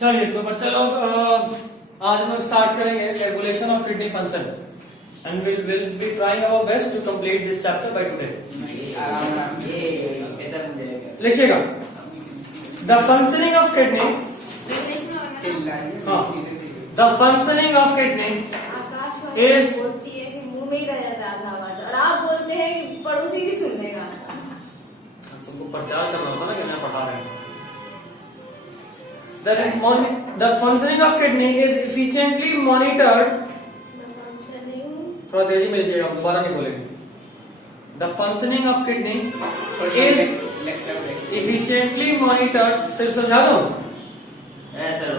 चलिए तो बच्चा लोग आज हम स्टार्ट करेंगे regulation of kidney function and will be trying our best to complete this chapter by today. लिखिएगा द फंक्शनिंग ऑफ किडनी। हाँ, the functioning of kidney is बोलती है कि मुंह में ही रह जाता है आवाज, और आप बोलते हैं कि पड़ोसी भी सुन लेगा। तुमको प्रचार करना होगा ना कि मैं पढ़ा रहा हूँ। The functioning of kidney is efficiently monitored. थोड़ा तेजी में लीजिएगा, दोबारा नहीं बोलेंगे। The functioning of kidney is efficiently monitored. सिर्फ समझा दो।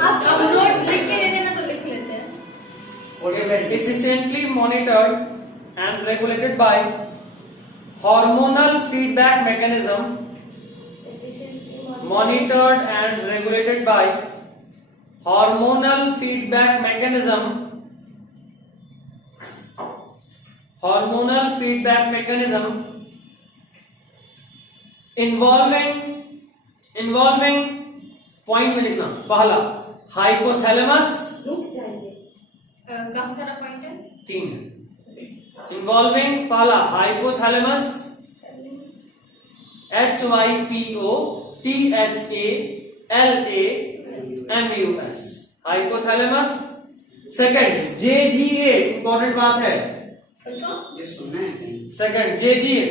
आप नोट्स लिख के देने में तो लिख लेते हैं। Efficiently monitored and regulated by hormonal feedback mechanism. Monitored and regulated by hormonal feedback mechanism. Hormonal feedback mechanism involving point में लिखना। पहला हाइपोथैलेमस, रुक जाइए, काफी सारा पॉइंट है, 3 है। इन्वॉल्विंग पहला hypothalamus HYPO THALAMUS hypothalamus. Second JGA, important बात है, ये सुना है कहीं? सेकंड JGA,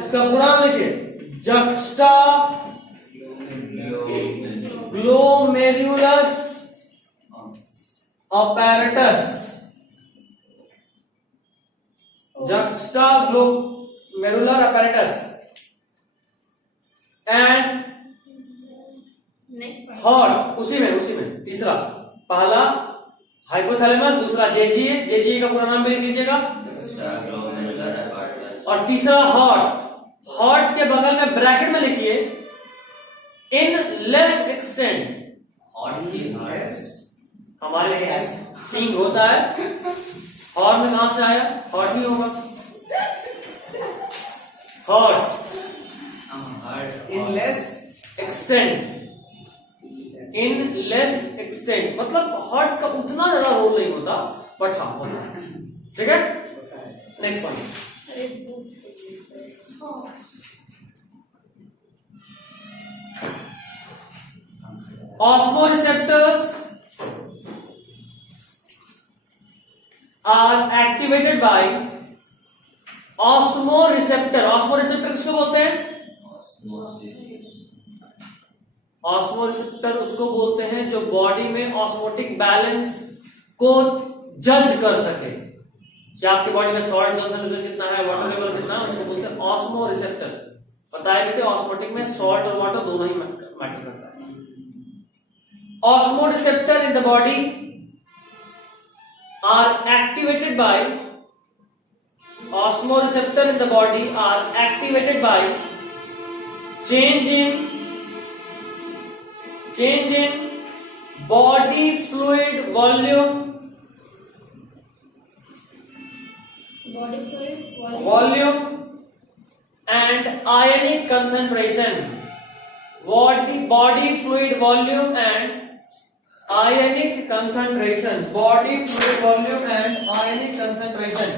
इसका पूरा नाम लिखिए, juxta glomerulus apparatus। Juxta glomerular apparatus and heart. उसी में तीसरा, पहला हाइपोथैलेमस, दूसरा जेजीए का पूरा नाम भी लिख लीजिएगा, और तीसरा हार्ट के बगल में ब्रैकेट में लिखिए इन लेस एक्सटेंट। हमारे सींग होता है, हार्ट में कहां से आया, हार्ट ही होगा। हार्ट इन लेस एक्सटेंट मतलब हार्ट का उतना ज्यादा रोल नहीं होता, बट हाँ होता है। ठीक है, next point. Osmoreceptors are activated by osmoreceptor. Osmoreceptor किसको बोलते हैं? ऑस्मोरिसेप्टर उसको बोलते हैं जो बॉडी में ऑस्मोटिक बैलेंस को जज कर सके, कि आपके बॉडी में सॉल्ट कंसंट्रेशन कितना है, वाटर लेवल कितना है, उसको बोलते हैं ऑस्मोरिसेप्टर। बताया भी थे ऑस्मोटिक में सॉल्ट और वाटर दोनों ही मैटर करता है। Osmoreceptor in the body are activated by osmoreceptor in the body are activated by change in body fluid volume and ionic concentration. Body fluid volume and ionic concentration. Body fluid volume and ionic concentration.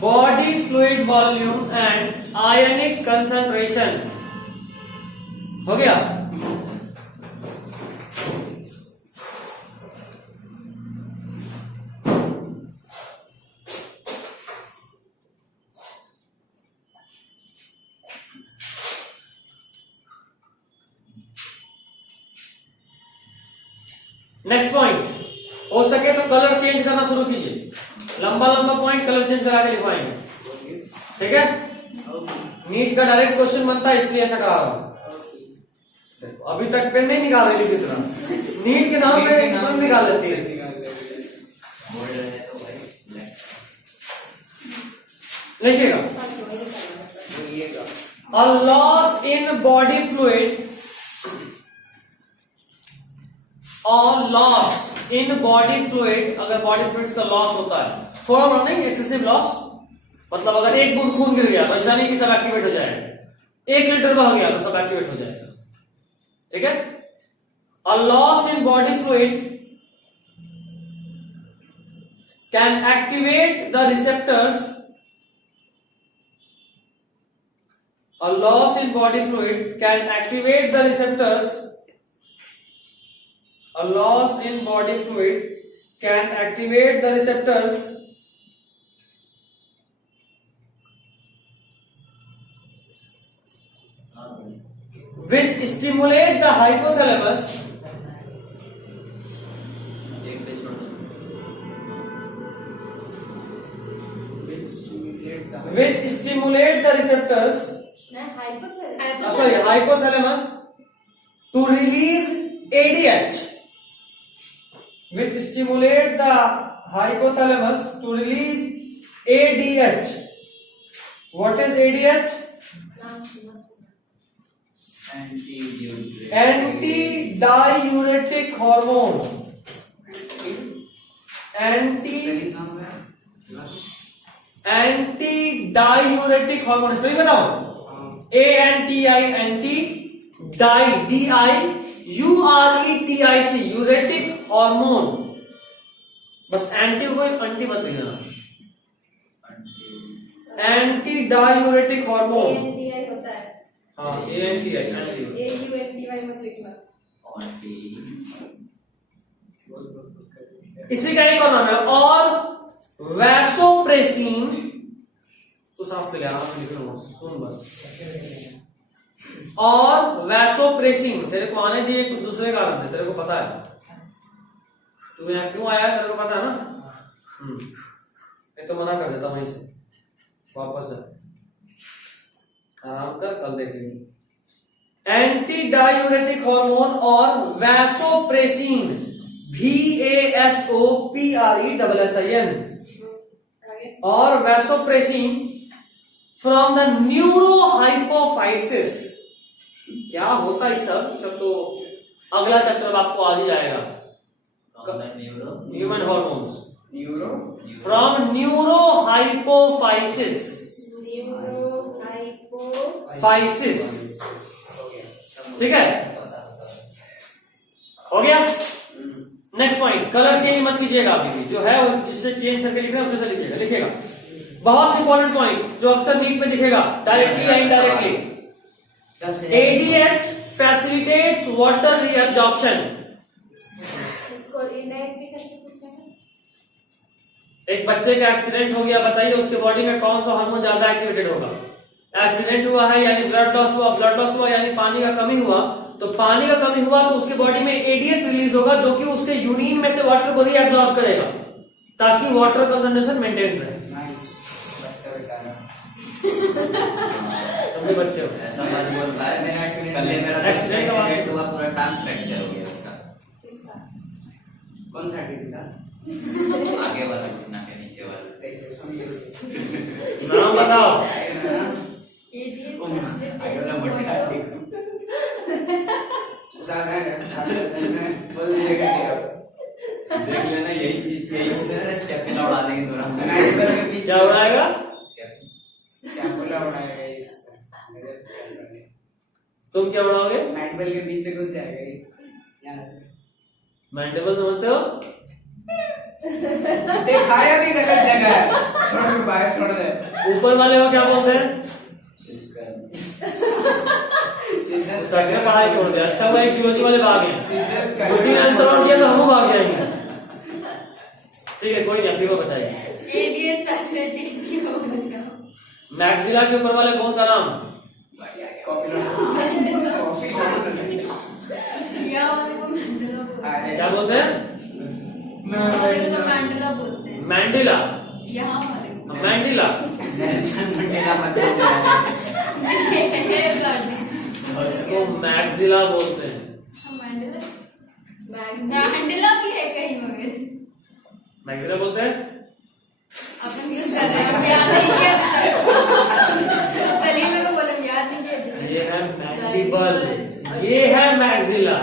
Body fluid volume and ionic concentration हो गया। Next point, हो सके तो colour change करना शुरू कीजिए। लंबा point colour change करा के लिखवाएंगे, ठीक है। नीट का डायरेक्ट क्वेश्चन बनता है, इसलिए ऐसा कहा रहा हूं। अभी तक पेन नहीं निकाल रही थी, किस तरह नीट के नाम पे एकदम निकाल देती है। लिखिएगा, a loss in body fluid और लॉस इन बॉडी फ्लूइड, अगर बॉडी फ्लूइड का लॉस होता है, थोड़ा बहुत नहीं, एक्सेसिव लॉस, मतलब अगर एक बूंद खून गिर गया तो ऐसा नहीं कि सब एक्टिवेट हो जाएगा, 1 लीटर बह गया तो सब एक्टिवेट हो जाएगा। ठीक है। A loss in body fluid can activate the receptors, a loss in body fluid can activate the receptors, a loss in body fluid can activate the receptors which stimulate the hypothalamus, which stimulate the receptors, hypothalamus to release ADH, which stimulate the hypothalamus to release ADH. What is ADH? Anti-diuretic hormone. Anti-diuretic hormone. इसमें भी बताओ, ANTI, anti, DIURETIC, यूरेटिक hormone. बस anti को anti मत लिखना, anti diuretic hormone. होता है। हाँ, ANTI, AUNTY मत लिखना। इसी का एक और नाम है, और वैसोप्रेसिन। तो साफ से लिख रहा हूं, सुन बस। और वैसोप्रेसिन तेरे को आने दिए कुछ दूसरे कारण थे, तेरे को पता है तू यहाँ क्यों आया, तेरे को पता है ना। नहीं तो मना कर देता वहीं से, वापस जा, आराम कर, कल देख लेंगे। एंटी डायूरेटिक हार्मोन और वैसोप्रेसिन, VASOPRESSIN, और वैसोप्रेसिन फ्रॉम द न्यूरोहाइपोफाइसिस। क्या होता है सब तो अगला चैप्टर आपको आज ही जाएगा। Human hormones from neurohypophysis, physis. ठीक है, हो गया। नेक्स्ट पॉइंट, कलर चेंज मत कीजिएगा अभी भी, जो है जिससे चेंज करके लिखना है उससे लिखिएगा। बहुत इंपॉर्टेंट पॉइंट जो अक्सर नीट में दिखेगा, डायरेक्टली या indirectly. ADH facilitates water reabsorption. इसको इनडायरेक्टली कैसे पूछेंगे? एक बच्चे का एक्सीडेंट हो गया, बताइए उसके बॉडी में कौन सा हार्मोन ज्यादा एक्टिवेटेड होगा? एक्सीडेंट हुआ है यानी ब्लड लॉस हुआ यानी पानी का कमी हुआ, तो पानी का कमी हुआ तो उसके बॉडी में ADH रिलीज होगा, जो कि उसके यूरिन में से वाटर को रीअब्सॉर्ब करेगा ताकि वाटर कंसंट्रेशन मेंटेन रहे। तुम भी बच्चे हो, ऐसा मत बोल भाई। कल मेरा एक्सीडेंट हुआ, पूरा टांग फ्रैक्चर हो गया उसका। किसका? कौन सा टिकट? आगे वाला घुटना के नीचे वाला। नाम बताओ। देख लेना, यही उड़ा देंगे तुरंत। क्या उड़ाएगा? तुम क्या उड़ाओगे? मैंडबल के बीच से घुस जाएगा। मैंडेबल समझते हो? खाया नहीं नकल जगह, छोड़ के बाहर छोड़ दे। ऊपर वाले को क्या बोलते हैं? पढ़ाई छोड़ दिया। अच्छा भाई, जियोलॉजी वाले भाग गए, 2-3 आंसर और दिया तो हम भाग जाएंगे। ठीक है, कोई नहीं, अपनी को बताइए। ADH फैसिलिटीज मैक्सिला के ऊपर वाले बोन का नाम? क्या बोलते हैं? मैंडेला बोलते हैं। मैंडेला। यहाँ वाले मैंडेला। इसको मैक्सिला बोलते हैं। मैंडेला भी है कहीं मगर मैक्सिला बोलते हैं। अपन यूज कर रहे हैं, याद नहीं किया तो कल ही मेरे को बोला याद नहीं किया। ये है मैंडिबल, ये है मैक्सिला।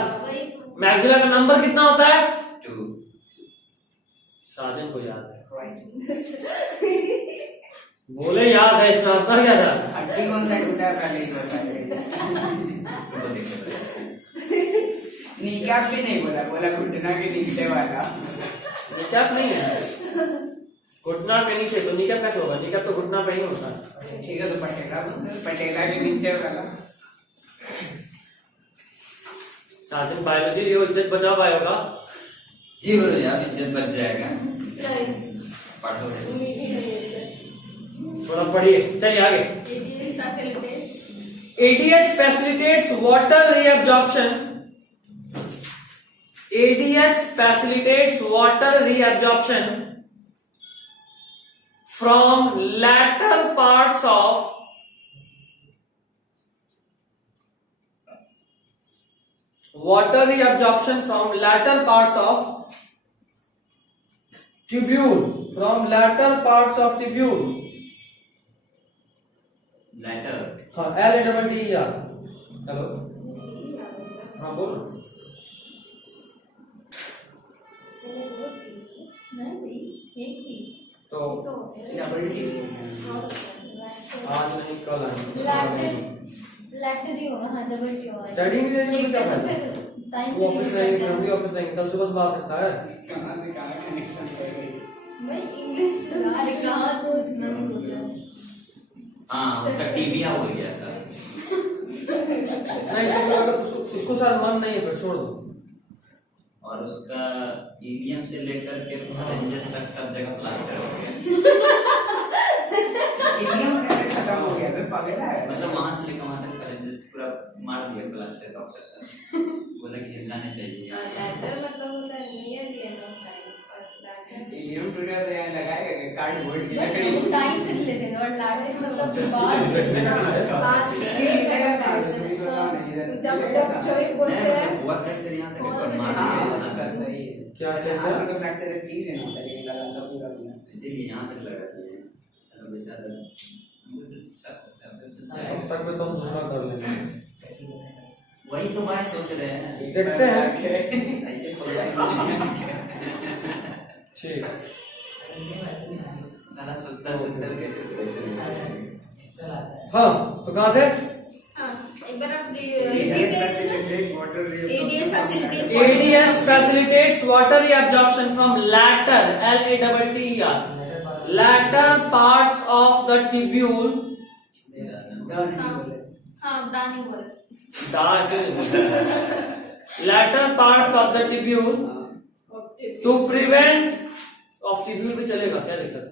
मैक्सिला का नंबर कितना होता है? 2। साजन को याद है। बोले याद है, इसमें हंसना क्या था? हड्डी कौन सा टूटा है पहले ही बता दे। नीकैप भी नहीं बोला, बोला घुटना के नीचे वाला। निकैप नहीं है, घुटना के नीचे। तो निकैप कैसे होगा? निकैप तो घुटना पे ही होता है। ठीक है, तो पटेला के नीचे वाला। साजिद बायोलॉजी लियो, इज्जत बचा पाएगा। जी गुरुजी, आप इज्जत बच जाएगा। पढ़ो। थोड़ा पढ़िए, चलिए आगे। ADH facilitates water reabsorption. ADH facilitates water reabsorption from lateral parts of tubule, from lateral parts of tubule. Latter. हाँ, LATTER। हेलो, हाँ बोलो। तो डबल टी। आज नहीं कल लैटरी होगा, हाँ डबल टी होगा। स्टडी में नहीं क्या तो करना? फिर टाइम वो ऑफिस नहीं, हम भी ऑफिस नहीं, कल सुबह आ सकता है। कहाँ से कहाँ कनेक्शन कर गई? भाई इंग्लिश अरे कहाँ तो इतना नहीं सोचा। हाँ, उसका टीबिया हो गया था। नहीं, अगर उसको शायद मन नहीं है फिर छोड़ दो। और उसका ईवीएम से लेकर के फरेंजस तक सब जगह प्लास्टर हो गया। ईवीएम कैसे खत्म हो गया? मैं पागल है। मतलब वहां से लेकर वहां तक फरेंजस पूरा मार दिया प्लास्टर डॉक्टर साहब। बोला कि हिलना नहीं चाहिए। लैटर मतलब होता है near the end of time, और लैटर ईवीएम टूटा तो यहाँ लगाएगा कि कार्डबोर्ड की लकड़ी। टाइम से लेते हैं, और लैटर मतलब बाद पास डेट लगा टाइम जब जॉइंट बोलते हैं। हुआ फ्रैक्चर यहाँ तक एक बार मार हाँ, दिया मतलब था। तो ये क्या अच्छा, चीज़ है? आदमी को फ्रैक्चर प्लीज है ना होता, लेकिन लगा था पूरा पूरा। इसीलिए यहाँ तक लगा दिए। चलो बेचारा अब तक में तो हम दूसरा कर लेंगे। वही तो बात सोच रहे हैं। देखते हैं। ऐसे ठीक। साला सुंदर सुंदर कैसे हाँ, तो कहाँ थे? हाँ, एक बार आप ADH ADH facilitates water reabsorption from lateral, LATTER, lateral parts of the tubule. हाँ दानी बोले Lateral parts of the tubule to prevent of tubule भी चलेगा, क्या दिक्कत है?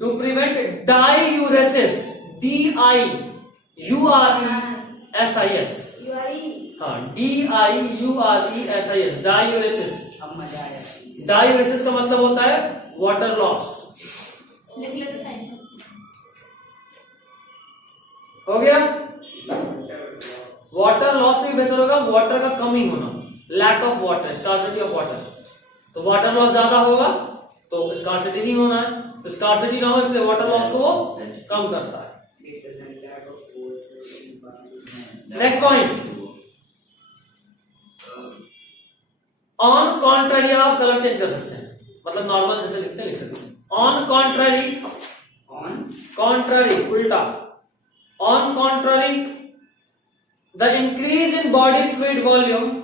To prevent diuresis, DIURESIS, हाँ DIURESIS, diuresis। अब मजा आया। डायूरेसिस का मतलब होता है वाटर लॉस। लिख लेते हैं। हो गया? वाटर लॉस से भी बेहतर होगा वाटर का कमी होना, lack of water, scarcity of water. तो वाटर लॉस ज्यादा होगा तो स्कार्सिटी नहीं होना है, तो स्कार्सिटी ना हो इसलिए वाटर लॉस को वो कम करता है। Next point, on contrary. आप कलर चेंज कर सकते हैं, मतलब नॉर्मल जैसे लिखते हैं लिख सकते हैं। ऑन कॉन्ट्ररी, कॉन्ट्ररी उल्टा। On contrary, the increase in body fluid volume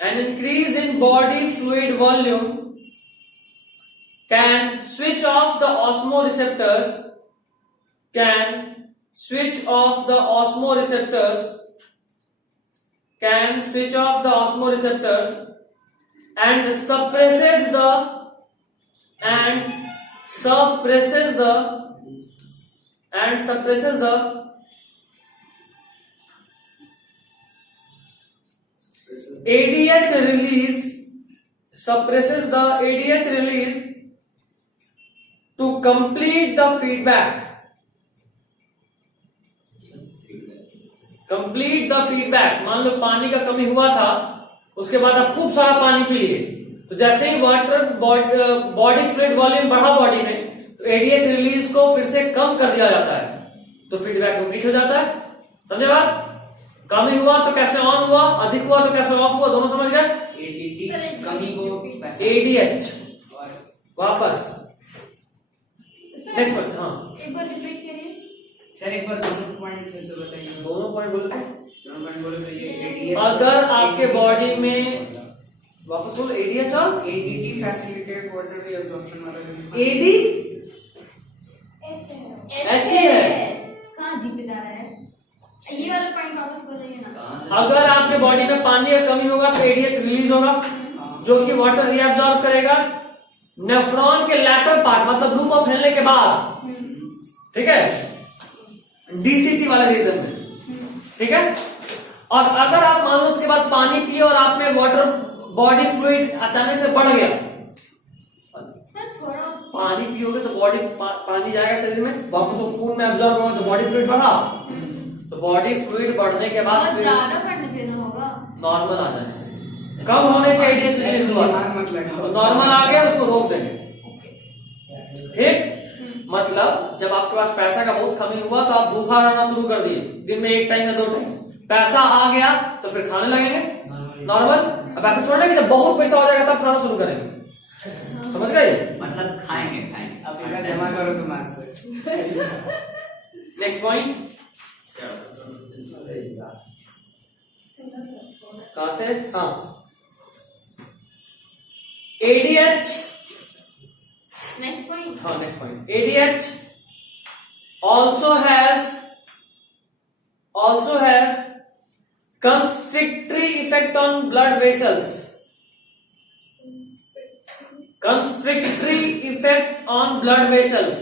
an increase in body fluid volume can switch off the osmoreceptors, and suppresses the ADH release, suppresses the ADH release to complete the feedback. Complete the feedback. मान लो पानी का कमी हुआ था, उसके बाद आप खूब सारा पानी पी लिए, तो जैसे ही वाटर बॉडी फ्लूइड वॉल्यूम बढ़ा बॉडी में, तो एडीएच रिलीज को फिर से कम कर दिया जाता है, तो फीडबैक कंप्लीट हो जाता है। समझे बात? कमी हुआ तो कैसे ऑन हुआ, अधिक हुआ तो कैसे ऑफ हुआ, दोनों समझ गए? एडीटी कमी को पैसा ADH और वापस सर, नेक्स्ट पॉइंट। हाँ एक बार रिपीट करिए। सर एक बार दोनों पॉइंट फिर से बताइए। दोनों पॉइंट बोलो। दोनों पॉइंट बोलो तो ये एडीएच अगर आपके बॉडी में वापस बोलो ADH और ADT facilitate water free absorption वाला जो AD H H है। कहाँ दीपिका है? ये वाला पॉइंट वापस बोलेंगे ना। कहाँ से? अगर आपके बॉडी में पानी का कमी होगा तो ADH रिलीज होगा जो कि वाटर रीअब्सॉर्ब करेगा नेफ्रॉन के लैटर पार्ट मतलब लूप ऑफ फैलने के बाद, ठीक है, DCT वाले रीजन में, ठीक है। और अगर आप मान लो उसके बाद पानी पिए और आप में वाटर बॉडी फ्लूइड अचानक से बढ़ गया, सर थोड़ा पानी पियोगे तो बॉडी पानी जाएगा शरीर में, वापस वो खून में एब्जॉर्ब होगा तो बॉडी फ्लूइड बढ़ा, तो बॉडी फ्लूइड बढ़ने के बाद बहुत फिर ज्यादा पढ़ने पीना होगा। नॉर्मल आ जाएगा। कम होने पे ADH रिलीज हुआ था, मत लगाओ। तो नॉर्मल आ गया उसको रोक देंगे, ठीक। मतलब जब आपके पास पैसा का बहुत कमी हुआ तो आप भूखा रहना शुरू कर दिए, दिन में 1 टाइम या 2 टाइम, पैसा आ गया तो फिर खाने लगेंगे नॉर्मल। अब ऐसा छोड़ना कि जब बहुत पैसा हो जाएगा तब खाना शुरू करेंगे, समझ गए। मतलब खाएंगे अब इधर जमा करो तुम आज से। नेक्स्ट पॉइंट कहा थे? हाँ ADH, नेक्स्ट पॉइंट। हाँ next point ADH also has constrictory effect on blood vessels. Constrictory effect on blood vessels.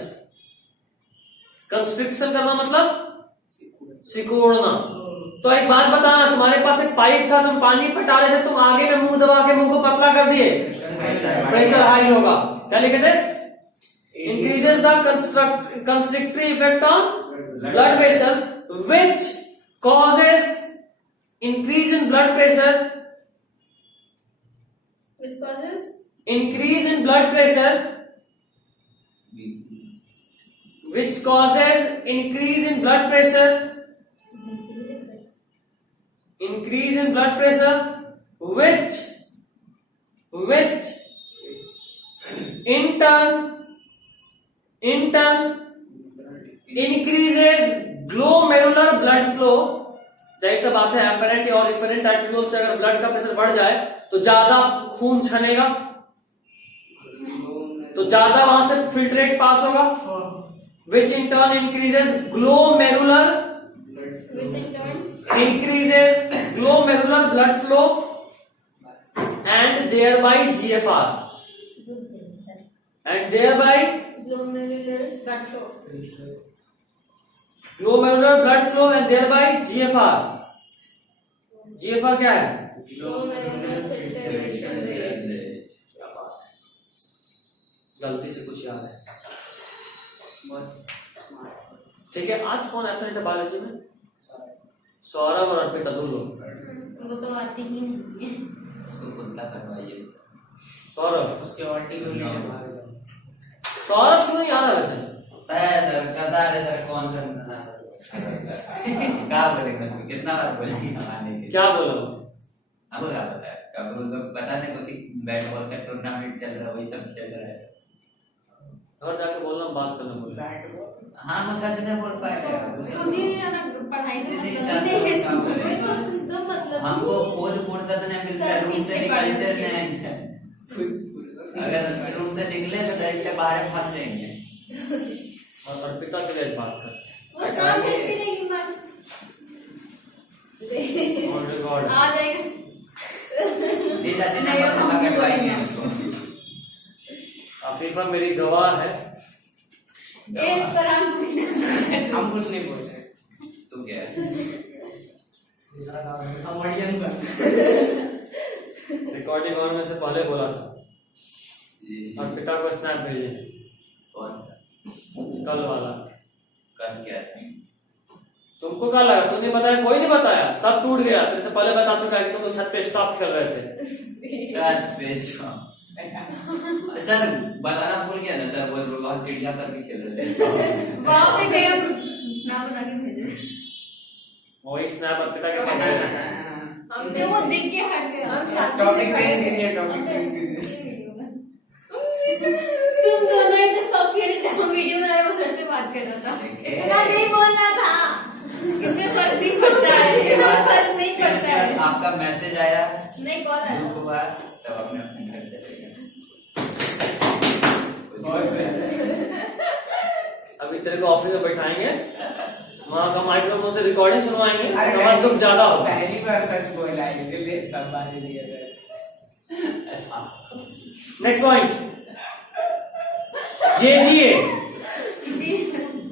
Constriction करना मतलब सिकुड़ना। तो एक बात बताना, तुम्हारे पास एक पाइप था, तुम पानी पटा रहे थे, तुम आगे में मुंह दबा के मुंह को पतला कर दिए, प्रेशर हाई होगा, क्या लिखे थे? Increases the constrictory effect on blood vessels which causes increase in blood pressure, Which causes? increase in blood pressure, which causes increase in blood pressure, increase in blood pressure, which in turn increases glomerular blood flow। जाहिर सा बात है, efferent और efferent आर्टरियोल से अगर blood का pressure बढ़ जाए तो ज्यादा खून छनेगा, तो ज्यादा वहां से फिल्ट्रेट पास होगा, which in turn increases glomerular blood flow and thereby GFR and thereby Glomerular blood flow. glomerular blood flow and thereby GFR। GFR क्या है? Glomerular filtration rate. गलती से कुछ याद है, बहुत स्मार्ट। ठीक है। आज कौन एब्सेंट है बायोलॉजी में? सौरभ और अर्पिता, दो लोग। वो तो आती ही नहीं है। उसको कुत्ता करवाइए। सौरभ, उसके ऑर्टी को लेके भाग जाओ। सौरभ क्यों नहीं आ रहा वैसे? सर कतार है सर, कौन सा क्या बोलेंगे उसको, कितना बार बोलेंगे हम आने के लिए? क्या बोला? आपको क्या पता है, कब वो लोग पता नहीं कुछ बैट बॉल का टूर्नामेंट चल रहा है, वही सब खेल रहा है। घर जाके बोलना, बात करना बोल। बैट बॉल हाँ मगर नहीं बोल पाएगा खुद ही है ना, पढ़ाई में नहीं, मतलब नहीं है, काम स्कूल में करेगा। तो एकदम मतलब हमको कोई फुर्सत नहीं मिलता है, रूम से निकलते नहीं है। अगर रूम से निकले तो डायरेक्ट बाहर फंस जाएंगे। और अर्पिता से गए बात करते वो काम कैसे लेगी मस्त हैं। On record. आ जाएगा। डेटा से नहीं, नंबर हम कटवाएंगे उसको। आफीफा मेरी गवाह है। पर हम कुछ नहीं हम कुछ नहीं बोल रहे। तो क्या है? हम ऑडियंस हैं। रिकॉर्डिंग होने से पहले बोला था। जी। अर्पिता को स्नैप भेजे कौन सा? कल वाला। कर क्या है? तुमको क्या लगा? तूने बताया? कोई नहीं बताया, सब टूट गया। तेरे से पहले बता चुका है कि तुम छत पे स्टॉप खेल रहे थे। सर बताना भूल गया ना सर, वो वहाँ सीढ़ियाँ पर भी खेल रहे थे। वहां पे गए हम ना बना के भेजे। वही स्नैप अर्पिता के भेजे हैं। हमने वो देख के हट गए हम शांति टॉपिक से चेंज कीजिए, टॉपिक हमने- चेंज कीजिए। ये वीडियो में तुम दोनों ही तो सब खेल रहे हो वीडियो में वो सर से बात कर रहा था इतना नहीं बोलना था कितने फर्क नहीं पड़ता है इतना फर्क नहीं फिर पड़ता उसके है बाद आपका मैसेज आया, नहीं कॉल आया दुख हुआ, सब अपने अपने घर चले गए। बहुत सही। अभी तेरे को ऑफिस में बैठाएंगे, वहाँ का माइक्रोफोन से रिकॉर्डिंग सुनवाएंगे, अरे आवाज दुख ज्यादा होगा। पहली बार सच बोला है, इसीलिए सब बातें दिया जाए। Next point, JGA।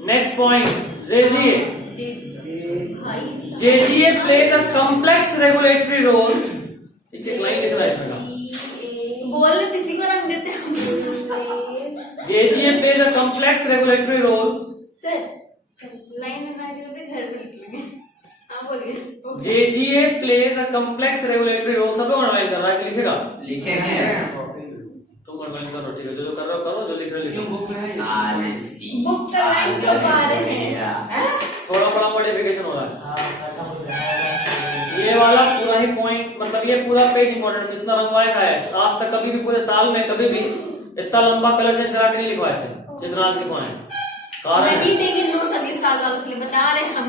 Next point, JGA। JGA plays a complex regulatory role। ठीक है, लाइन लिख रहा है इसमें। बोल किसी को रंग देते हम JGA plays a complex regulatory role। Sir line में ना होते घर पे लिख लेंगे हाँ बोलिए JGA plays a complex regulatory role। सब लोग अंडरलाइन कर रहा है कि लिखेगा? लिखेंगे। तुम अंडरलाइन करो, ठीक है, जो जो कर रहे हो करो, जो लिख रहे हो लिखो। बुक में है बुक का लाइन छपा रहे हैं थोड़ा बड़ा मॉडिफिकेशन हो रहा है। ये वाला पूरा ही पॉइंट, मतलब ये पूरा पेज इंपॉर्टेंट, जितना रंगवाए का है आज तक कभी भी पूरे साल में कभी भी इतना लंबा कलर चेंज करा के नहीं लिखवाए थे जितना आज लिखवाए हैं। कारण नहीं देंगे नोट्स अभी साल वालों के लिए बता रहे हम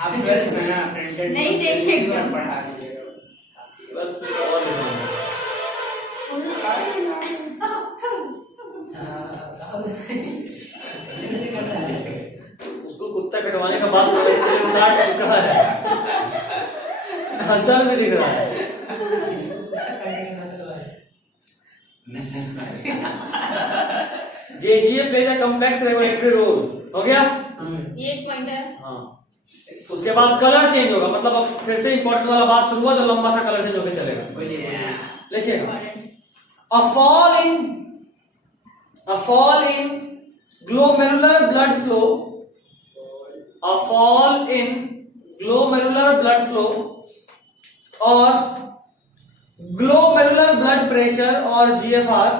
आप 12th में ना प्रिंटेड नहीं देखेंगे एकदम। पढ़ा दीजिएगा बस। 12th में और लिखवाएंगे। उसको कुत्ता कटवाने का बात काट चुका है, असल में दिख रहा है। JGA plays a complex regulatory role। हो गया? ये एक पॉइंट है हाँ। उसके बाद कलर चेंज होगा, मतलब अब फिर से इंपॉर्टेंट वाला बात शुरू हुआ तो लंबा सा कलर चेंज होकर चलेगा। लिखिएगा, a fall in glomerular blood flow, a fall in glomerular blood flow और glomerular blood pressure और GFR,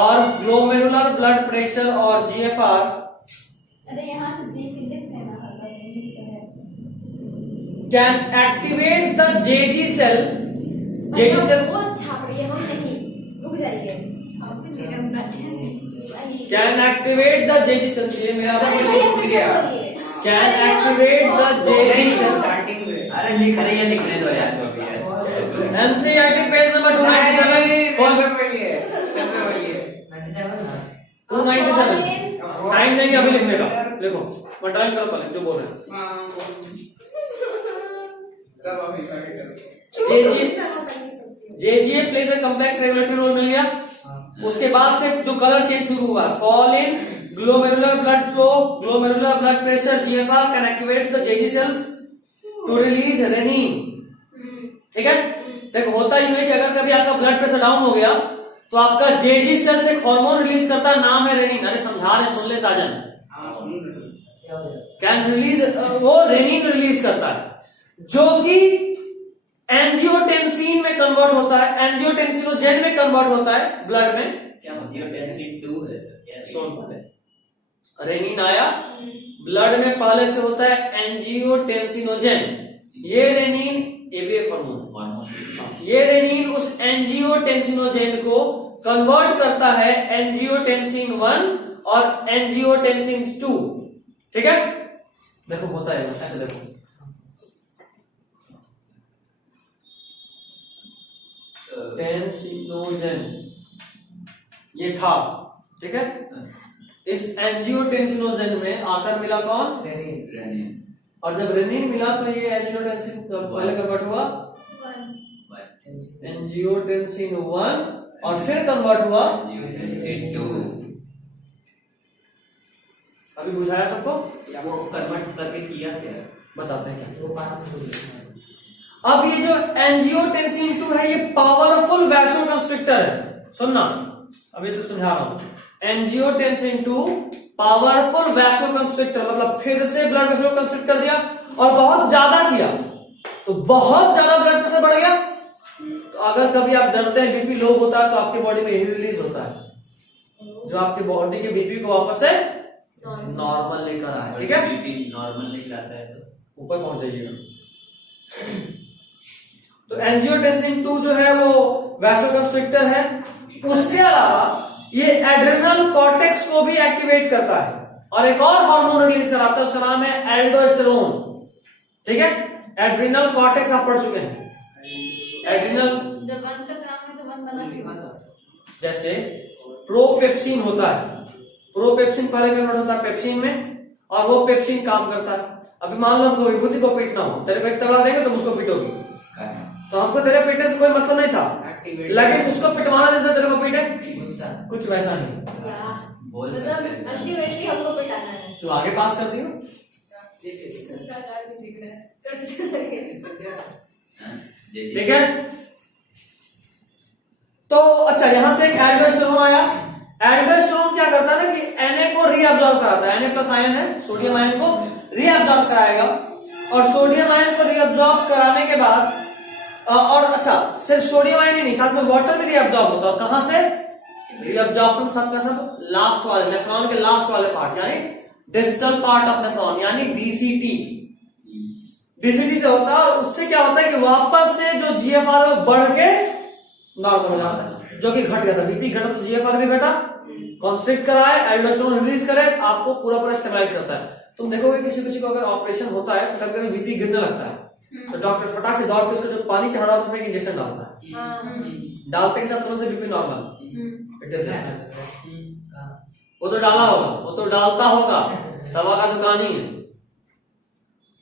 और glomerular blood pressure और GFR अरे यहाँ से देख के लिख लेना can activate the JG cell। JG cell वो छापड़िए हम नहीं रुक जाइए आपसे मेरे हम बैठे हैं can activate the JG cell। ये मेरा अरे भैया फिर से बोलिए can activate the JG cell। Starting से अरे लिख रही है, लिखने दो यार तो अभी यार। NCERT पेज नंबर 297 कौन सा बोलिए? 297 टाइम देंगे अभी लिखने का। लिखो, मैं ट्राई करो पहले जो बोल रहे हैं। सब अभी सॉरी करो। JGA plays a complex regulatory role मिल गया। उसके बाद से जो कलर चेंज शुरू हुआ, fall in glomerular blood flow, glomerular blood pressure, GFR can activate the JG cells to release renin। ठीक है, देखो होता ही है कि अगर कभी आपका ब्लड प्रेशर डाउन हो गया तो आपका JG सेल्स एक हार्मोन रिलीज करता है, नाम है रेनिन। अरे समझा रहे, सुन ले साजन। कैन रिलीज, वो रेनिन रिलीज करता है जो कि एंजियोटेंसिन में कन्वर्ट होता है, एंजियोटेंसिनोजेन में कन्वर्ट होता है ब्लड में। क्या एंजियोटेंसिन 2 है सर? सुन पहले, रेनिन आया ब्लड में, पहले से होता है एंजियोटेंसिनोजेन। ये रेनिन, ये भी एक हार्मोन, ये रेनिन उस एंजियोटेंसिनोजेन को कन्वर्ट करता है एंजियोटेंसिन 1 और एंजियोटेंसिन 2। ठीक है, देखो होता है ऐसे, देखो टेंसिनोजेन ये था। ठीक है, इस एंजियोटेंसिनोजेन में आकर मिला कौन? रेनिन। और जब रेनिन मिला तो ये एंजियोटेंसिन पहले कन्वर्ट हुआ एंजियोटेंसिन 1 और फिर कन्वर्ट हुआ एंजियोटेंसिन 2। अभी बुझाया सबको? वो कन्वर्ट करके किया क्या? बताते हैं क्या। अब ये जो एंजियोटेंसिन 2 है ये पावरफुल वैसोकंस्ट्रिक्टर है। सुनना, अभी से समझा रहा हूं। एंजियोटेंसिन 2 पावरफुल वैसोकंस्ट्रिक्टर, मतलब फिर से ब्लड वेसल को कंस्ट्रिक्ट कर दिया और बहुत ज्यादा किया तो बहुत ज्यादा ब्लड प्रेशर बढ़ गया। तो अगर कभी आप डरते हैं बीपी लो होता है तो आपकी बॉडी में यही रिलीज होता है जो आपकी बॉडी के बीपी को वापस से नॉर्मल लेकर आए। ठीक है, बीपी नॉर्मल नहीं लाता है तो ऊपर पहुंच जाइएगा। तो एंजियोटेंसिन 2 जो है वो वैसोकंस्ट्रिक्टर है। उसके अलावा ये एड्रेनल कॉर्टेक्स को भी एक्टिवेट करता है और एक और हार्मोन रिलीज कराता है, उसका नाम है एल्डोस्टेरोन। ठीक है, एड्रेनल कॉर्टेक्स आप पढ़ चुके हैं। एड्रेनल जब वन का काम है तो वन बना क्यों? जैसे प्रोपेप्सिन होता है, प्रोपेप्सिन पहले कन्वर्ट होता है पेप्सिन में और वो पेप्सिन काम करता है। अभी मान लो हमको विभूति को पीटना हो, तेरे को एक तलवार देंगे तुम उसको पीटोगी, तो हमको तेरे पीटने से कोई मतलब नहीं था, लेकिन उसको पिटवाना जैसे तेरे को पीटे, कुछ वैसा नहीं। बोल मतलब अल्टीमेटली हमको पिटाना है। तो आगे पास कर दियो। ठीक है, तो अच्छा यहां से एक एल्डोस्टेरोन आया। एल्डोस्टेरोन क्या करता है ना कि Na को रीअब्सॉर्ब कराता है। Na प्लस आयन है, सोडियम आयन को रीअब्सॉर्ब कराएगा और सोडियम आयन को रीअब्सॉर्ब कराने के बाद और अच्छा सिर्फ सोडियम आयन ही नहीं, साथ में वाटर भी रीअब्सॉर्ब होता है। कहां से रीअब्सॉर्प्शन? सब का सब लास्ट वाले नेफ्रॉन के लास्ट वाले पार्ट यानी डिस्टल पार्ट ऑफ नेफ्रॉन यानी डीसीटी। डीसीटी से होता है और उससे क्या होता है कि वापस से जो जीएफआर है वो बढ़ के नॉर्मल हो जाता है, जो कि घट गया था। बीपी घटा तो जीएफआर भी घटा, कॉन्स्ट्रिक्ट कराए, एल्डोस्टेरोन रिलीज करे, आपको पूरा स्टेबलाइज करता है। तुम देखोगे किसी को अगर ऑपरेशन होता है तो कभी बीपी गिरने लगता है तो डॉक्टर फटाक से दौड़ के उसको जो पानी चढ़ा होता है उसमें इंजेक्शन डालता है, डालते के साथ तुरंत से बीपी नॉर्मल। वो तो डाला होगा, वो तो डालता होगा, दवा का दुकान ही है,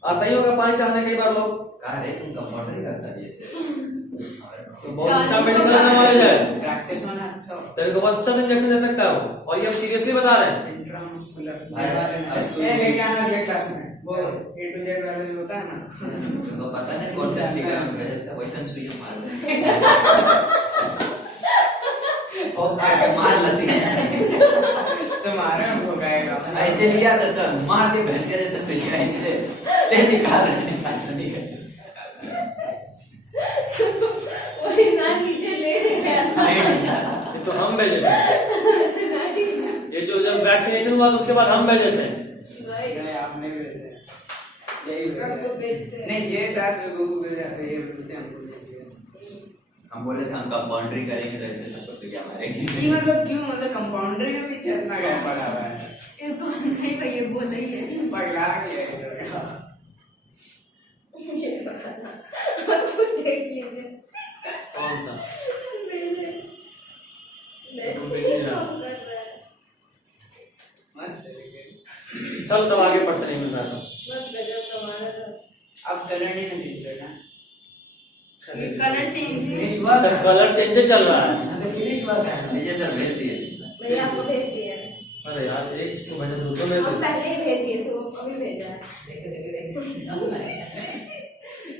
आता ही होगा पानी चढ़ाने कई बार लोग। कहा रे तुम कंपाउंडर करता है ये तो बहुत अच्छा मेडिकल नॉलेज है, प्रैक्टिस होना अच्छा तेरे को बहुत अच्छा इंजेक्शन दे सकता है वो, और ये हम सीरियसली बता रहे हैं। इंट्रामस्कुलर ये लेके आना अगले क्लास में, वो A to Z वाला जो होता है ना, तुमको पता नहीं कौन सा स्टिकर हम भेजे थे, वैसा सुई मार दे मार लेती तुम्हारे हमको कहेगा ऐसे लिया था सर, मार के भैंसे जैसे सुई ऐसे ले निकाल वही ना नीचे लेट गया। ये तो हम भेजे थे, ये जो जब वैक्सीनेशन हुआ तो उसके बाद हम भेजे थे। नहीं आपने भेजा यही हमको भेजते हैं। नहीं ये शायद लोगों को भेजा ये बोलते हैं हमको भेजिए। हम बोले थे हम कंपाउंड्री करेंगे तो ऐसे सबको सुइया मारेंगे। ये मतलब क्यों, मतलब कंपाउंडरी में पीछे इतना गैप पड़ा हुआ है, इसको नहीं भाई ये बोल रही है पगला गया ये बताना और खुद देख लीजिए कौन सा? मेरे तुम भेज नहीं रहा। कर रहा है मस्त है। चल तब आगे पढ़ते नहीं मिल रहा था। मत गजब तुम्हारा तो अब कलर नहीं ना चेंज करना, ये कलर चेंज फिनिश हुआ सर कलर चेंज चल रहा है। फिनिश हुआ था नीचे सर भेज दिए। मैंने आपको भेज दिया है। अरे यार एक तो मैंने दूसरों में हम पहले ही भेज दिए थे, वो अभी भेजा है।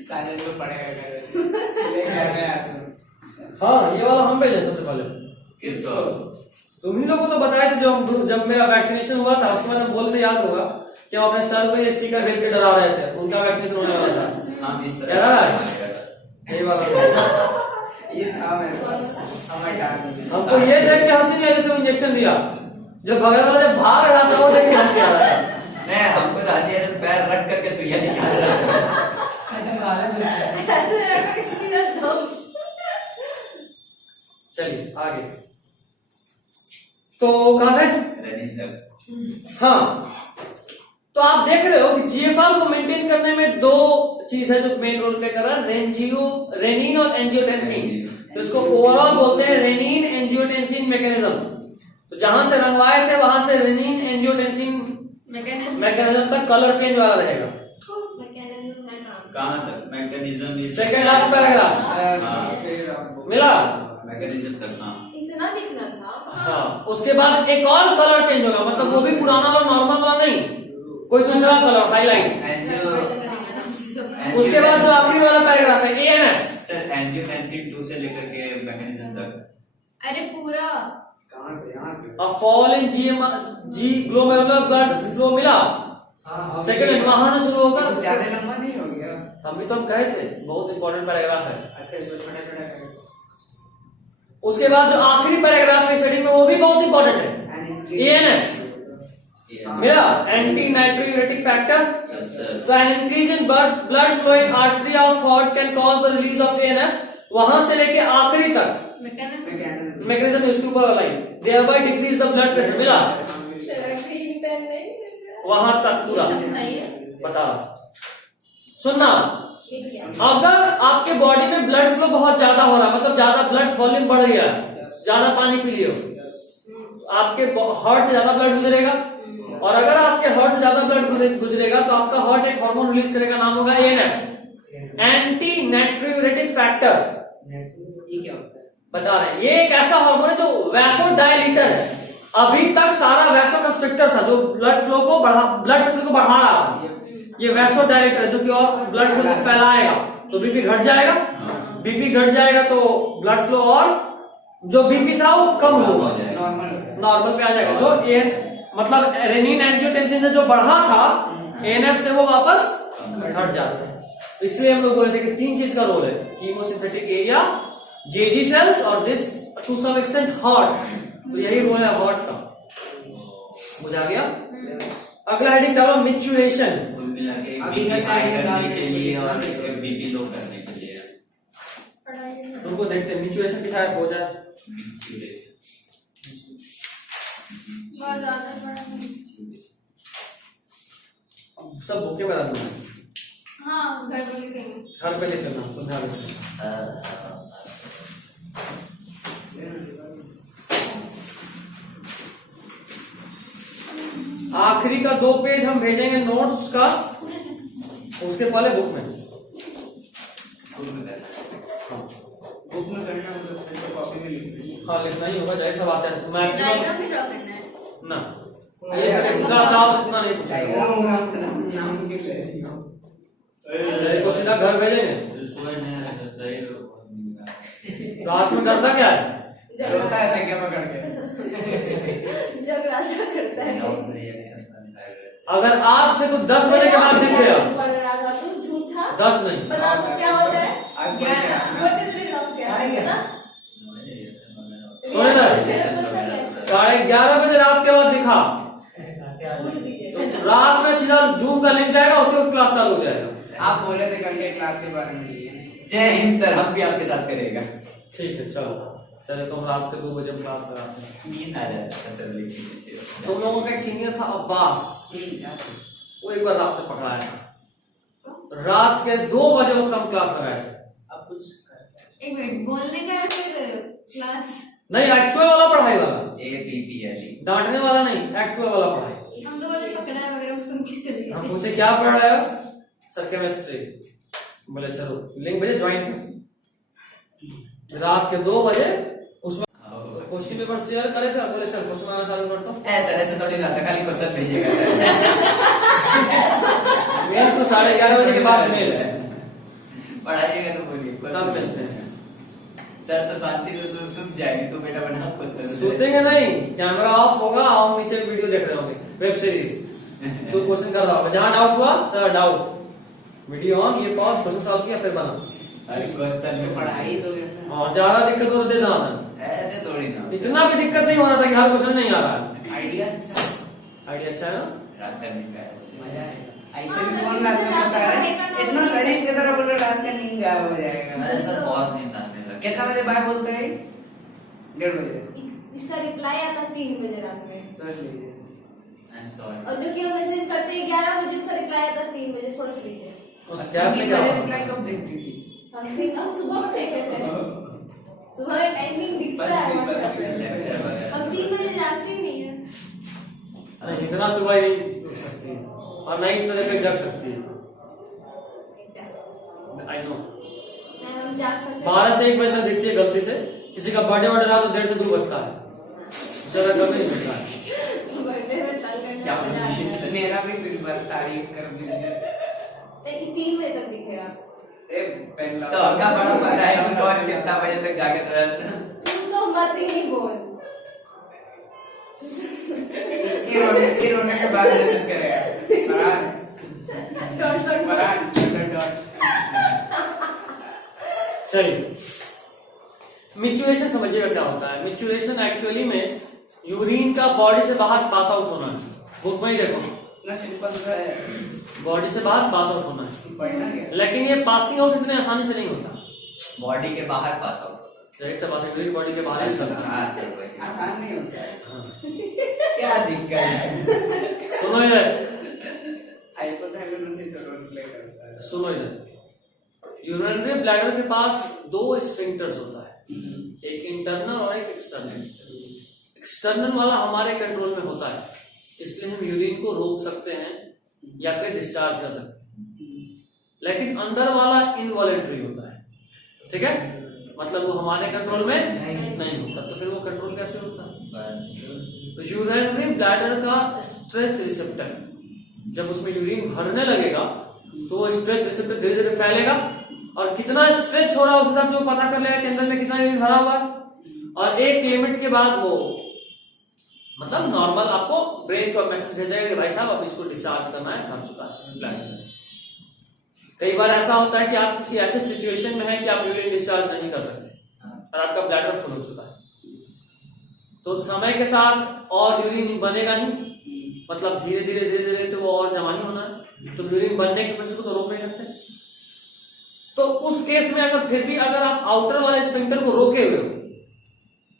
सारे तो पड़ेगा कर लेकर गया तुम। हाँ ये वाला हम भेजे सबसे पहले। किसको? तुम ही लोगों को बताया था जब मेरा वैक्सीनेशन हुआ था उसके बाद हम बोलते याद होगा कि हम अपने सर को ये स्टिकर भेज के डरा रहे थे, उनका वैक्सीनेशन होने वाला था। हम इस कह रहा है? तरह यही वाला ये था मेरे पास, हमें डाल दिया। हमको ये देख के हंसी नहीं आई जैसे इंजेक्शन दिया, जब भगत वाला जब भाग रहा था वो देख के हंसी आ रहा था। नहीं हमको तो हंसी पैर रख करके सुइया निकाल रहा था। चलिए आगे तो कहां थे? हाँ तो आप देख रहे हो कि जीएफआर को मेंटेन करने में दो चीज है जो मेन रोल प्ले कर रहा है, रेनिन और एंजियोटेंसिन। तो इसको ओवरऑल बोलते हैं रेनिन एंजियोटेंसिन मैकेनिज्म। तो जहां से रंगवाए थे वहां से रेनिन एंजियोटेंसिन मैकेनिज्म तक कलर चेंज वाला रहेगा। कहाँ तक? मैकेनिज्म सेकेंड लास्ट पैराग्राफ मिला? मैकेनिज्म तक। हाँ इतना लिखना था। हाँ उसके बाद एक और कलर चेंज होगा, मतलब वो भी पुराना वाला नॉर्मल वाला नहीं, कोई दूसरा कलर हाईलाइट। उसके बाद जो आखिरी वाला पैराग्राफ है एएनएफ। सर एंजियोटेंसिन 2 से लेकर के मैकेनिज्म तक। अरे पूरा कहाँ से? यहाँ से अब fall in G glomerular blood flow मिला सेकंड वहां से शुरू होकर ज्यादा लंबा नहीं हो गया। तभी तो हम कहे थे बहुत इंपॉर्टेंट पैराग्राफ है। अच्छा जो छोटा छोटा उसके बाद जो आखिरी पैराग्राफ है स्टडी में वो भी बहुत इंपॉर्टेंट है, एएनएफ मिला, anti नाइट्रोयूरेटिक factor So an increase in blood flow in artery of heart can cause the release of ANF. वहां से लेके आखिरी तक मैकेनिज्म इसके ऊपर line thereby decrease the blood pressure. मिला वहां तक पूरा बता रहा. सुनना, अगर आपके बॉडी में ब्लड फ्लो बहुत ज्यादा हो रहा, मतलब ज्यादा ब्लड वॉल्यूम बढ़ गया, ज्यादा पानी पी लियो, आपके हार्ट से ज्यादा ब्लड गुजरेगा. और अगर आपके हार्ट से ज्यादा ब्लड गुजरेगा तो आपका हार्ट एक हार्मोन रिलीज करेगा, नाम होगा एएनएफ, एंटी नाइट्रियूरेटिक फैक्टर. ये क्या होता है? बता रहे हैं, ये एक ऐसा हार्मोन है जो वैसोडायलेटर है. अभी तक सारा वैसोकंस्ट्रिक्टर था जो ब्लड फ्लो को ब्लड प्रेशर को बढ़ा रहा था. ये वैसोडायलेटर है जो कि और ब्लड फ्लो को फैलाएगा तो बीपी घट जाएगा. बीपी घट जाएगा तो ब्लड फ्लो और जो बीपी था वो कम होगा, नॉर्मल पे आ जाएगा. जो मतलब रेनिन एंजियोटेंसिन से जो बढ़ा था एएनएफ से वो वापस घट जाता है. इसलिए हम लोग बोले थे कि 3 चीज का रोल है, कीमोसिंथेटिक एरिया, जेजी सेल्स और this to some extent heart. तो यही रोल है हार्ट का. बुझा गया. अगला हेडिंग डालो मिचुरेशन. कुल मिला के बीपी हाई करने के लिए और बीपी लो करने के लिए. तुमको देखते हैं मिचुरेशन की शायद हो जाए. सब बुके बता दूंगा. हाँ, घर पर लिखेंगे. घर पे लिख लेना, तो ध्यान रखना. आखिरी का 2 पेज हम भेजेंगे नोट्स का, उसके पहले बुक में. बुक में करना मतलब कॉपी में लिखना. हाँ, लिखना ही होगा, चाहे सब आता है मैक्सिमम डायग्राम भी ड्रॉ करना है ना. ये एक्स्ट्रा लाभ इतना नहीं पूछेगा. नाम के लिए को सीधा घर भेजेंगे. रात में करता क्या है? रोता है क्या पकड़ के? झगड़ा करता है. अगर आपसे तो 10 बजे के बाद दिख गया, झूठा 10 नहीं, क्या होता है? आज सुने ना, 11:30 बजे रात के बाद दिखा तो रात में सीधा जूम का लिंक जाएगा, उसके बाद क्लास चालू हो जाएगा. आप बोले थे कल के क्लास के बारे में लिए. जय हिंद सर, हम भी आपके साथ करेगा. ठीक है, चलो चलो. तो रात के 2 बजे हम क्लास लगाते हैं. नींद आ जाता है सर लिखने से. तुम लोगों का एक सीनियर था अब्बास, वो एक बार रात में पकड़ाया था. रात के 2 बजे उसका हम क्लास लगाए थे. अब कुछ एक मिनट, बोलने का या फिर क्लास? नहीं, एक्चुअल वाला पढ़ाई वाला, APPLE. डांटने वाला नहीं, एक्चुअल वाला पढ़ाई. हम 2 बजे पकड़ा है वगैरह सुन के चलिए. हम पूछे क्या पढ़ रहे हो? Sir chemistry. बोले चलो लिंक भेजे, ज्वाइन कर. रात के 2 बजे उसमें क्वेश्चन पेपर शेयर करे थे. बोले चल क्वेश्चन आना चालू करता हूँ. ऐसे थोड़ी रहता, खाली क्वेश्चन भेजिएगा. मेल तो 11:30 बजे के बाद मेल है, पढ़ाइएगा तो बोलिए. तब मिलते हैं. सर तो शांति से सुन जाएंगे. तो बेटा बना क्वेश्चन. सुतेंगे नहीं, कैमरा ऑफ होगा, हम नीचे वीडियो देख रहे होंगे, वेब सीरीज. तो क्वेश्चन कर रहा होगा, जहाँ डाउट हुआ सर डाउट, वीडियो ऑन, ये पॉज, क्वेश्चन सॉल्व किया, फिर बना. अरे क्वेश्चन में पढ़ाई तो और ज्यादा दिक्कत हो तो दे देना. ऐसे थोड़ी ना. इतना भी दिक्कत नहीं हो रहा था कि हर क्वेश्चन नहीं आ रहा है. आइडिया अच्छा. आइडिया अच्छा है ना. रात करने का है. मजा आएगा. ऐसे भी कौन रात में सोता है? इतना शरीर की तरह बोल रात का नींद गायब हो जाएगा. अरे सर बहुत नींद आने लगी. कितना बजे बाय बोलते हैं? 1:30 बजे. इसका रिप्लाई आता 3 बजे रात में. सोच लीजिए. I am sorry. और जो कि हम मैसेज करते हैं 11 बजे, उसका रिप्लाई आता 3 बजे. सोच लीजिए. क्या रिप्लाई कब देखती थी? हम सुबह में देखे थे. सुबह में टाइमिंग दिखता है WhatsApp पे. लेक्चर वगैरह. हम 3 बजे जागते ही नहीं है. नहीं, इतना सुबह ही नहीं उठ सकती और नहीं इतना देर तक जग सकती है. I know. नहीं, हम जाग सकते हैं. 12 से 1 बजे तक दिखती है गलती से. किसी का बर्थडे वर्डे रहा तो 1:30 से 2 बजता है. ज्यादा कम नहीं मिलता है. बर्थडे में तंग करना क्या मजा आता है. मेरा भी दिल बस तारीफ कर दीजिए. लेकिन 3 बजे तक दिखेगा. पेन तो क्या बड़ा पता है कि कौन कितना बजे तक जागते रहता. तुम तो मत ही बोल. ये रोने के बाद मैसेज करेगा. चलिए, मिचुरेशन समझिएगा क्या होता है. मिचुरेशन एक्चुअली में यूरिन का बॉडी से बाहर पास आउट होना है. बुक में ही देखो, इतना सिंपल सा है, बॉडी से बाहर पास आउट होना है, पढ़ना क्या? लेकिन ये पासिंग आउट इतने आसानी से नहीं होता। बॉडी के बाहर पास आउट होता डायरेक्ट से पास यूरिन बॉडी के बाहर ही है। चलता है। हाँ सही भाई, आसान नहीं होता है। हाँ। क्या दिक्कत है? सुनो इधर, हाइपोथैलेमस प्ले करता है। सुनो इधर, यूरिनरी ब्लैडर के पास दो स्फिंक्टर्स होता है, एक इंटरनल और एक एक्सटर्नल। एक्सटर्नल वाला हमारे कंट्रोल में होता है, इसलिए हम यूरिन को रोक सकते हैं या फिर डिस्चार्ज कर सकते हैं, लेकिन अंदर वाला इनवॉलेंट्री होता है, ठीक है, मतलब वो हमारे कंट्रोल में नहीं होता, तो फिर वो कंट्रोल कैसे होता है? तो यूरिनरी ब्लैडर का स्ट्रेच रिसेप्टर, जब उसमें यूरिन भरने लगेगा तो वो स्ट्रेच रिसेप्टर धीरे धीरे फैलेगा, और कितना स्ट्रेच हो रहा है उस हिसाब से वो पता कर लेगा कि अंदर में कितना यूरिन भरा हुआ है, और एक लिमिट के बाद वो मतलब नॉर्मल आपको ब्रेन को मैसेज भेजेगा कि भाई साहब अब इसको डिस्चार्ज करना है, भर चुका है ब्लैडर। कई बार ऐसा होता है कि आप किसी ऐसे सिचुएशन में है कि आप यूरिन डिस्चार्ज नहीं कर सकते और आपका ब्लैडर फुल हो चुका है, तो समय के साथ और यूरिन बनेगा ही, मतलब धीरे धीरे धीरे धीरे तो वो और जमा ही होना है, तो यूरिन बनने के प्रोसेस को तो रोक नहीं सकते। तो उस केस में अगर फिर भी अगर आप आउटर वाले स्फिंक्टर को रोके हुए हो,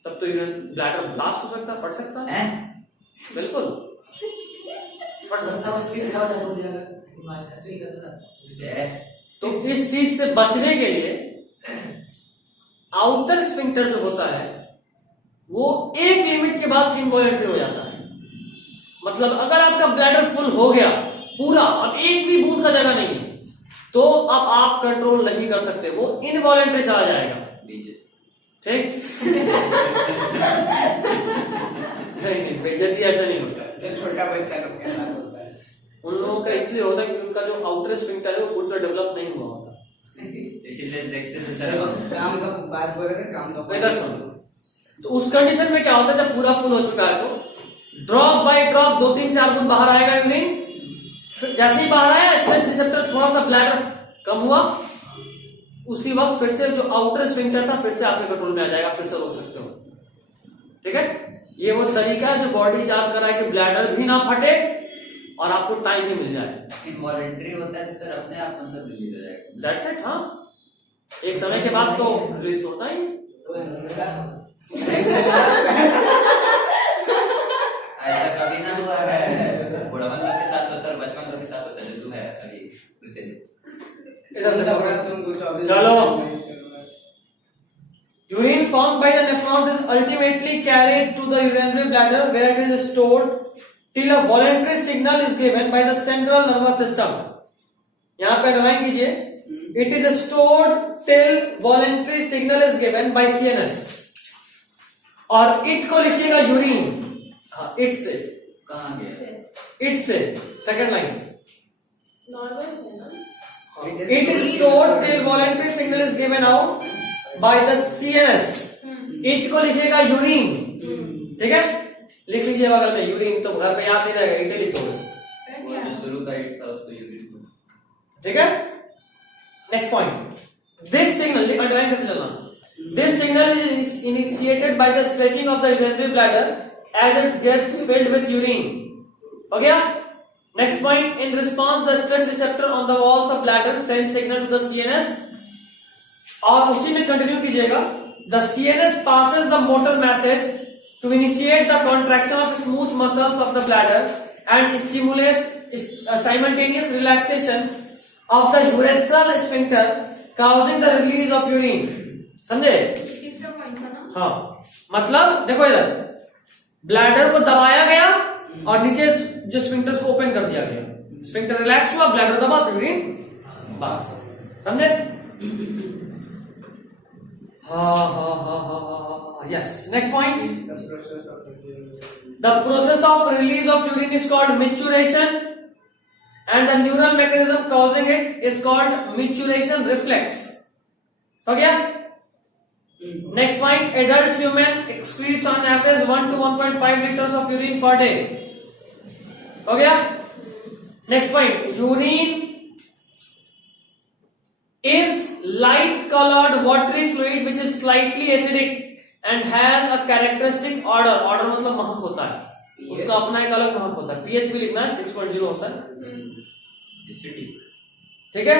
तब तो यूरिन ब्लैडर ब्लास्ट हो सकता है, फट सकता है, बिल्कुल फट सकता है। तो इस चीज से बचने के लिए आउटर स्फिंक्टर जो होता है वो एक लिमिट के बाद इनवॉलेंट्री हो जाता है, मतलब अगर आपका ब्लैडर फुल हो गया पूरा, अब एक भी बूंद का जगह नहीं है, तो अब आप कंट्रोल नहीं कर सकते, वो इनवॉलेंट्री चला जाएगा, ठीक? नहीं, बेइज्जती ऐसा नहीं होता है। जो छोटा बच्चा लोग के साथ होता है, उन लोगों का इसलिए होता है कि उनका जो आउटर स्फिंक्टर है वो पूरी तरह डेवलप नहीं हुआ होता, इसीलिए देखते थे चलो काम का बात बोल रहे थे, काम तो इधर सुनो। तो उस कंडीशन में क्या होता है, जब पूरा फुल हो चुका है तो ड्रॉप बाय ड्रॉप 2-3-4 बूंद बाहर आएगा यूरिन, जैसे ही बाहर आया स्ट्रेच रिसेप्टर थोड़ा सा ब्लैडर कम हुआ, उसी वक्त फिर से जो आउटर स्फिंक्टर था फिर से आपके कंट्रोल में आ जाएगा, फिर से रोक सकते हो, ठीक है। ये वो तरीका है जो बॉडी याद कर रहा है कि ब्लैडर भी ना फटे और आपको टाइम भी मिल जाए। इनवॉलेंट्री होता है तो सर अपने आप मतलब रिलीज हो जाएगा, दैट्स इट। हाँ, एक समय के बाद तो रिलीज होता ही। ऐसा कभी ना हुआ है, बुढ़ापन लोग के साथ होता है और बचपन लोग के साथ होता है, जो तू है अभी उसे चलो, urine formed by the nephrons is ultimately carried to the urinary bladder where it is stored till a voluntary signal is given by the central nervous system. यहाँ पे ड्राइंग कीजिए, it is stored till voluntary signal is given by CNS, और it को लिखिएगा urine, हाँ it से, कहाँ गया? it से सेकंड लाइन, नॉर्मल है ना, it is stored till voluntary signal is given out by the CNS. it को लिखिएगा यूरिन, ठीक है, लिख लीजिए बगल में यूरिन, तो घर पे याद नहीं रहेगा, इट लिखोगे, जो शुरू का इट था उसको यूरिन, ठीक है। Next point, this signal underline करते चलना, this signal is initiated by the stretching of the urinary bladder as it gets filled with urine, हो गया। Next point, in response the stretch receptor on the walls of bladder send signal to the CNS, और उसी में continue कीजिएगा, the CNS passes the motor message to initiate the contraction of smooth muscles of the bladder and stimulates simultaneous relaxation of the urethral sphincter causing the release of urine. समझे? तीसरा point था ना, हाँ, मतलब देखो इधर bladder को दबाया गया और नीचे जो स्फिंक्टर्स को ओपन कर दिया गया, स्फिंक्टर रिलैक्स हुआ, ब्लैडर दबा तो यूरिन बाहर, समझे? Yes. Next point, the process of release of urine is called micturition and the neural mechanism causing it is called micturition reflex, हो गया। Next point, adult human excretes on average 1 to 1.5 liters of urine per day, हो गया। Next point, urine is light colored watery fluid which is slightly acidic and has a characteristic odor, odor मतलब महक होता है, उसका अपना एक अलग महत्व होता है। पीएच भी लिखना है, 6.0 होता है, ठीक है।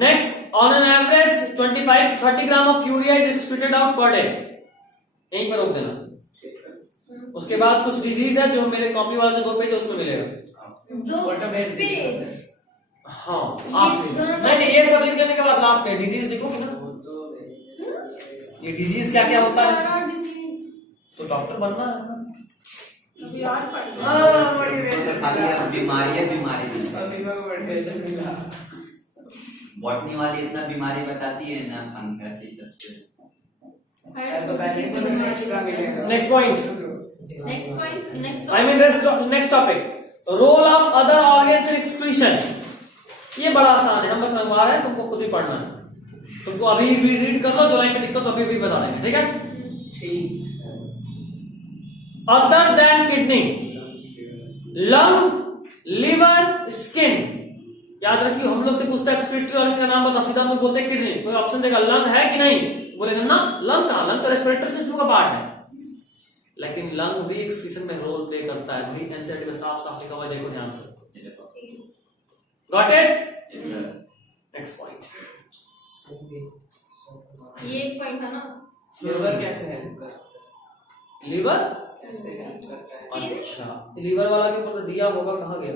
Next, on an average 25-30 gram of urea is excreted out per day. यहीं पर रोक देना। उसके बाद कुछ डिजीज है जो मेरे कॉपी वाला जो 2 पेज है उसमें मिलेगा। 2 पेज। हाँ आप नहीं, ये सब लिख लेने के बाद लास्ट में डिजीज लिखोगे ना, ये डिजीज क्या क्या होता है, तो डॉक्टर बनना है। खाली अब बीमारी बॉटनी वाली इतना बीमारी बताती है ना, फंगस ये सब से। Next point, next I mean next topic, role of other organs in excretion. ये बड़ा आसान है, हम बस मंगवा रहे हैं, तुमको खुद ही पढ़ना है। तुमको अभी भी रीड कर लो, जो लाइन में दिक्कत अभी भी बता देंगे, ठीक है। Other than kidney, lung, liver, skin. याद रखिए, हम लोग से पूछता है एक्सक्रीटरी ऑर्गन का नाम बताओ, सीधा हम लोग बोलते हैं किडनी। कोई ऑप्शन देगा लंग है कि नहीं, बोलेगा ना लंग कहां, लंग तो रेस्पिरेटरी सिस्टम का पार्ट है, लेकिन लंग भी एक्सक्रीशन में रोल प्ले करता है। वही एनसीईआरटी में साफ साफ लिखा हुआ है, देखो ध्यान से। Got it? नेक्स्ट पॉइंट, ये एक पॉइंट था ना। लिवर कैसे हेल्प करता है? लिवर कैसे हेल्प करता है? अच्छा, लिवर वाला भी मतलब दिया होगा, कहाँ गया?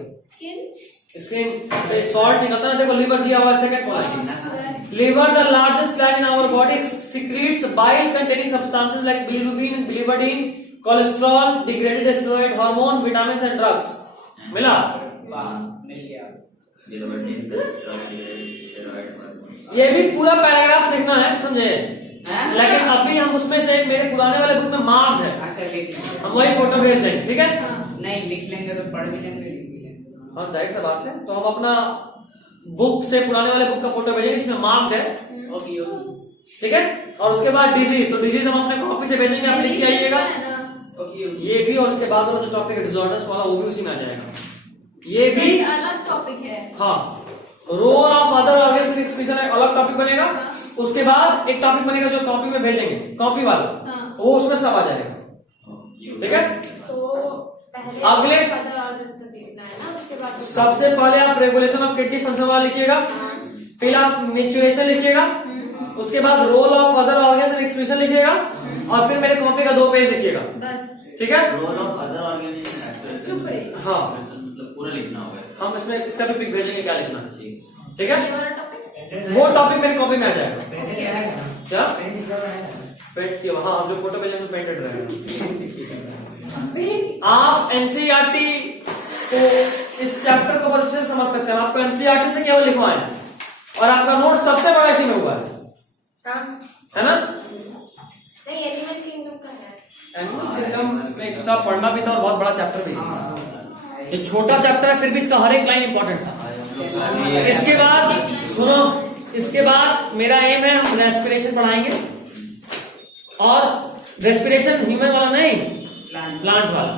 स्किन से सॉल्ट निकलता है, देखो लिवर दिया हुआ है, second point. Liver the largest gland in our body, secretes bile containing substances like bilirubin, biliverdin, cholesterol, degraded steroid hormone, vitamins and drugs. मिला? मिल गया। ये भी पूरा पैराग्राफ लिखना है, समझे? लेकिन अभी हम उसमें से मेरे पुराने वाले बुक में मार्क्ड है। अच्छा लिख लेंगे, हम वही फोटो भेज देंगे, ठीक है? नहीं लिख लेंगे तो पढ़ भी लेंगे, लिख भी लेंगे। हाँ जाहिर सी बात है, तो हम अपना बुक से पुराने वाले बुक का फोटो भेजेंगे, इसमें मार्क्ड है, ओके ठीक है। और उसके बाद डिजीज, तो डिजीज हम अपने कॉपी से भेजेंगे, आप लिख के आइएगा। ओके। ये भी, और उसके बाद वाला जो टॉपिक है डिसऑर्डर्स वाला, वो भी उसी में आ जाएगा। ये भी अलग टॉपिक है। हाँ, role of other organs in excretion अलग टॉपिक बनेगा। उसके बाद एक टॉपिक बनेगा जो कॉपी में भेजेंगे, कॉपी वाला, वो उसमें सब आ जाएगा, ठीक है। तो पहले अगले देखना है ना, उसके बाद सबसे पहले आप रेगुलेशन ऑफ किडनी फंक्शन वाला लिखिएगा, फिर आप मेच्योरेशन लिखिएगा, उसके बाद role of other organs in excretion लिखिएगा, और फिर मेरे कॉपी का 2 पेज लिखिएगा, बस, ठीक है। Role of other organ in excretion, हाँ, मतलब पूरा लिखना होगा। हम इसमें इसका भी पिक भेजेंगे क्या लिखना है, ठीक ये है। वाला टॉपिक वो टॉपिक मेरी कॉपी में आ जाएगा। क्या पेंट पेंट किया? हाँ, जो फोटो भेजेंगे तो पेंटेड रहेगा। आप एनसीईआरटी को इस चैप्टर को बहुत अच्छे से समझ सकते हैं। आपको एनसीईआरटी से केवल लिखवाएं, और आपका नोट सबसे बड़ा इसी में हुआ है ना। नहीं, एनिमल किंगडम का है। एनिमल किंगडम में एक्स्ट्रा पढ़ना भी था, और बहुत बड़ा चैप्टर भी था। ये छोटा चैप्टर है, फिर भी इसका हर एक लाइन इंपॉर्टेंट था। इसके बाद सुनो, इसके बाद मेरा एम है हम रेस्पिरेशन पढ़ाएंगे, और रेस्पिरेशन ह्यूमन वाला नहीं, प्लांट वाला।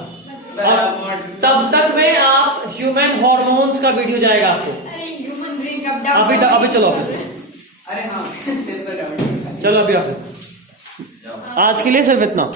और तब तक में आप ह्यूमन हॉर्मोन्स का वीडियो जाएगा आपको। ह्यूमन ब्रेन कब अभी चलो ऑफिस में, अरे हाँ चलो अभी ऑफिस। आज के लिए सिर्फ इतना।